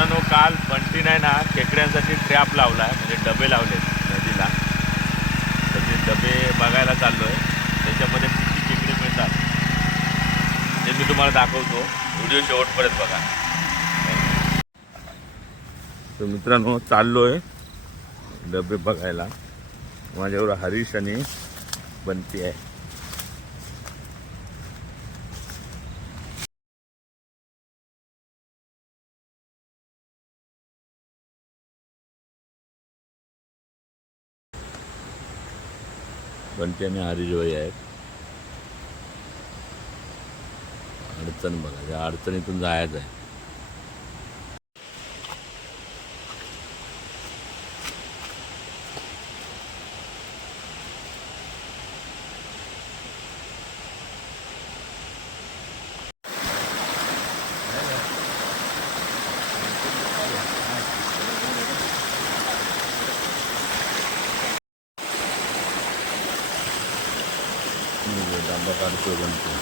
मित्रांनो काल बंटी नाही ना खेकड्यांसाठी ट्रॅप लावला आहे म्हणजे डबे लावले नदीला. तर ते डबे बघायला चाललो आहे त्याच्यामध्ये किती खेकडे मिळतात. ते मी तुम्हाला दाखवतो. व्हिडिओ शेवटपर्यंत बघा. तर मित्रांनो चाललो आहे डबे बघायला. माझ्यावर हरीश आणि बनती आहे. बंटी आणि हरिजवाई आहेत. अडचण बघा या अडचणीतून जायचं आहे. डांबा काढतो बनतो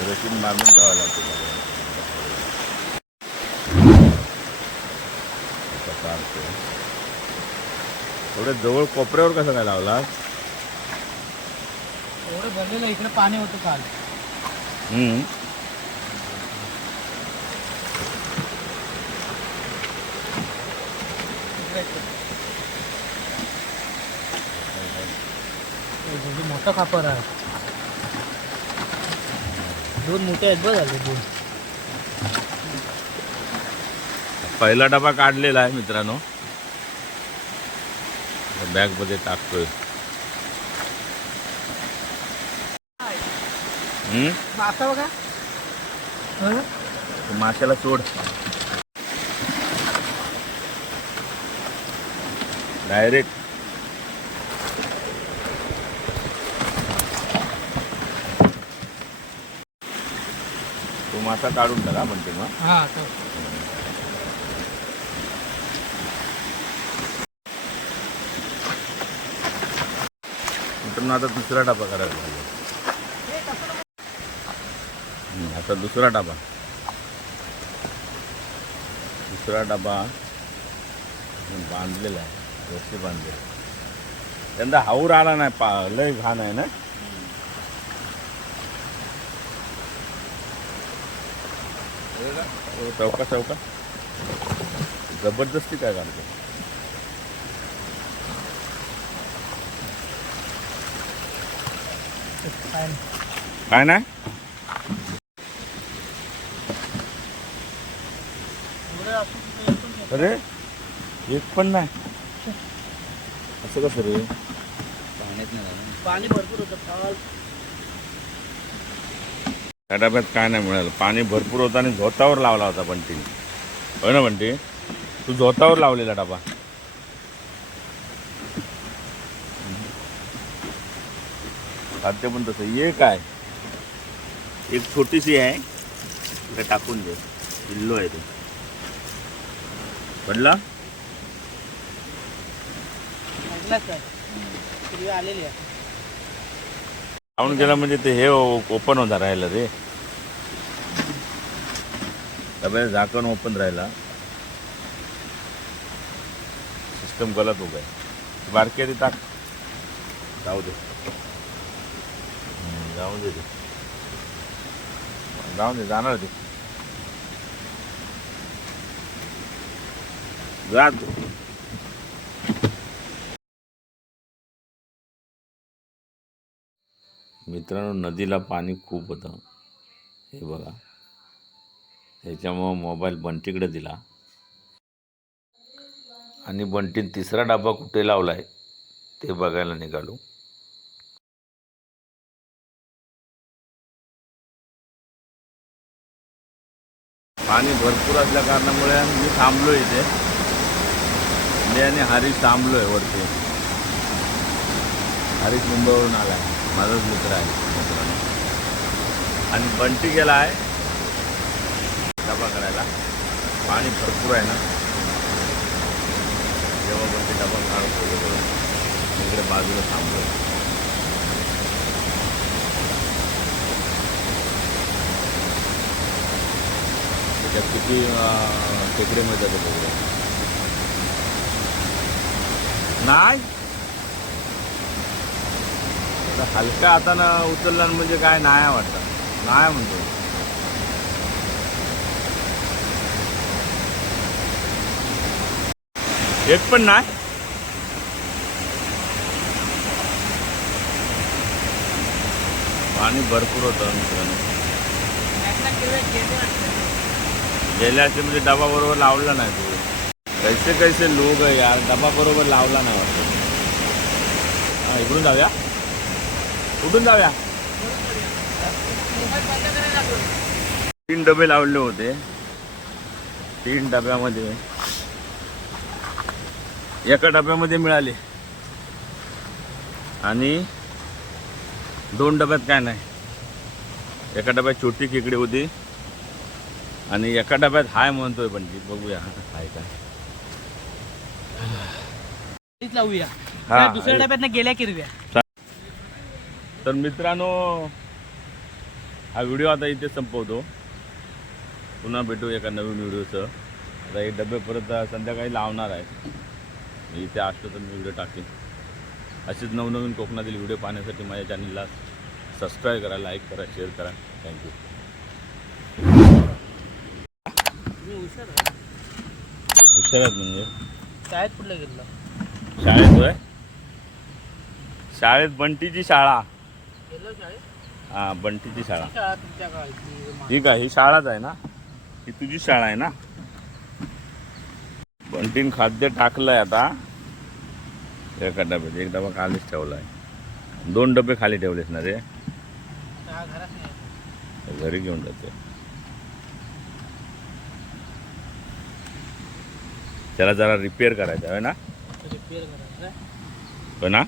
रशीद मारून ठेवावं लागतो काढतो थोडं जवळ कोपऱ्यावर कसं काय लावला एवढं भरलेलं इकडे पाणी होतं काल. हम्म इकडे इकडे. हे बघ, हे मोठं खापर आहे. दोन मोठे आहेत बघ झाले दोन. पहिला डबा काढलेला आहे मित्रांनो. बॅगमध्ये टाकतोय? मासा बघा. माशाला सोड. डायरेक्ट मासा काढून टाका म्हणते मग. हा तो. मित्रांनो आता दुसरा डबा करायला हम्म, आता दुसरा डबा दुसरा डबा बांधलेला आहे रस्सी बांधलेला त्यांना हाऊर आला नाही पा लय घाण आहे ना? चौका चौका. जबरदस्ती काय काढतो काय नाही. काय नाही. अरे एक पण नाही. असं कसं रे? पाणी भरपूर होतं. त्या डब्यात काय नाही मिळालं. पाणी भरपूर होतं आणि झोतावर लावला होता बंटीने होय ना बंटी? तू झोतावर लावलेला डबा. खाद्य पण तसं. ये काय? एक छोटीशी आहे. तिला टाकून दे. किल्लो आहे ते. पडला? आलेली आहे. लावून गेला म्हणजे ते हे ओपन होता राहिलं रे. डब्याचं झाकण ओपन राहिला. सिस्टम गलत उभं आहे बारके ती टाक. जाऊ दे. जाऊ दे ते. जाऊ दे जाणार ते. जा. मित्रांनो नदीला पाणी खूप होतं. हे बघा. त्याच्यामुळं मोबाईल बंटीकडे दिला. आणि बंटीन तिसरा डबा कुठे लावला आहे ते बघायला निघालो. पाणी भरपूर असल्या कारणामुळे मी थांबलो इथे. मी आणि हरीश थांबलो आहे वरती. हरीश मुंबईवरून आला आहे माझाच मित्र आहे मित्रांनो. आणि बंटी गेला आहे डबा करायला. पाणी भरपूर आहे ना? जेव्हा बंटी डबा काढतो बाजूला थांबलो. त्याच्यात किती टेकडे मिळतात नाही? आता हलक्या हातानं उचलला म्हणजे काय नाही वाटतं. नाही म्हणतो. एक पण नाही पाणी भरपूर होतं मित्रांनो. गेल्या म्हणजे डबा बरोबर लावला नाही तू. कैसे कैसे लोक आहे यार डबा बरोबर लावला नाही वाटत. इकडून जाऊया. कुठून जाऊया. तीन डबे लावले होते. तीन डब्यामध्ये. एका डब्यामध्ये मिळाले. आणि दोन डब्यात काय नाही. एका डब्यात छोटी खेकडी होती. आणि एका डब्यात हाय म्हणतोय पण ती बघूया. हाय काय. लावूया. हा, दुसऱ्या डब्यात गेल्या किरव्या तर मित्रांनो हा व्हिडिओ आता इथे संपवतो. पुन्हा भेटू एका नवीन व्हिडिओचं. आता हे डबे परत संध्याकाळी लावणार आहे. मी इथे असतो तर मी व्हिडिओ टाकेन. असेच नवनवीन कोकणातील व्हिडिओ पाहण्यासाठी माझ्या चॅनलला सबस्क्राईब करा लाईक करा शेअर करा. थँक्यू मी हुशार आहे. हुशार आहेत म्हणजे? शाळेत कुठलं गेलो शाळेत होय? शाळेत बंटीची शाळा. हा बंटीची शाळा. ठीक आहे ही शाळाच आहे ना? ही तुझी शाळा आहे ना? बंटीन खाद्य टाकलंय आता. एका डब्यात एक डबा खालीच ठेवलाय. दोन डबे खाली ठेवलेस ना रे? घरी घेऊन जाते. त्याला जरा रिपेअर करायचं आहे ना? रिपेअर करायचं हो ना?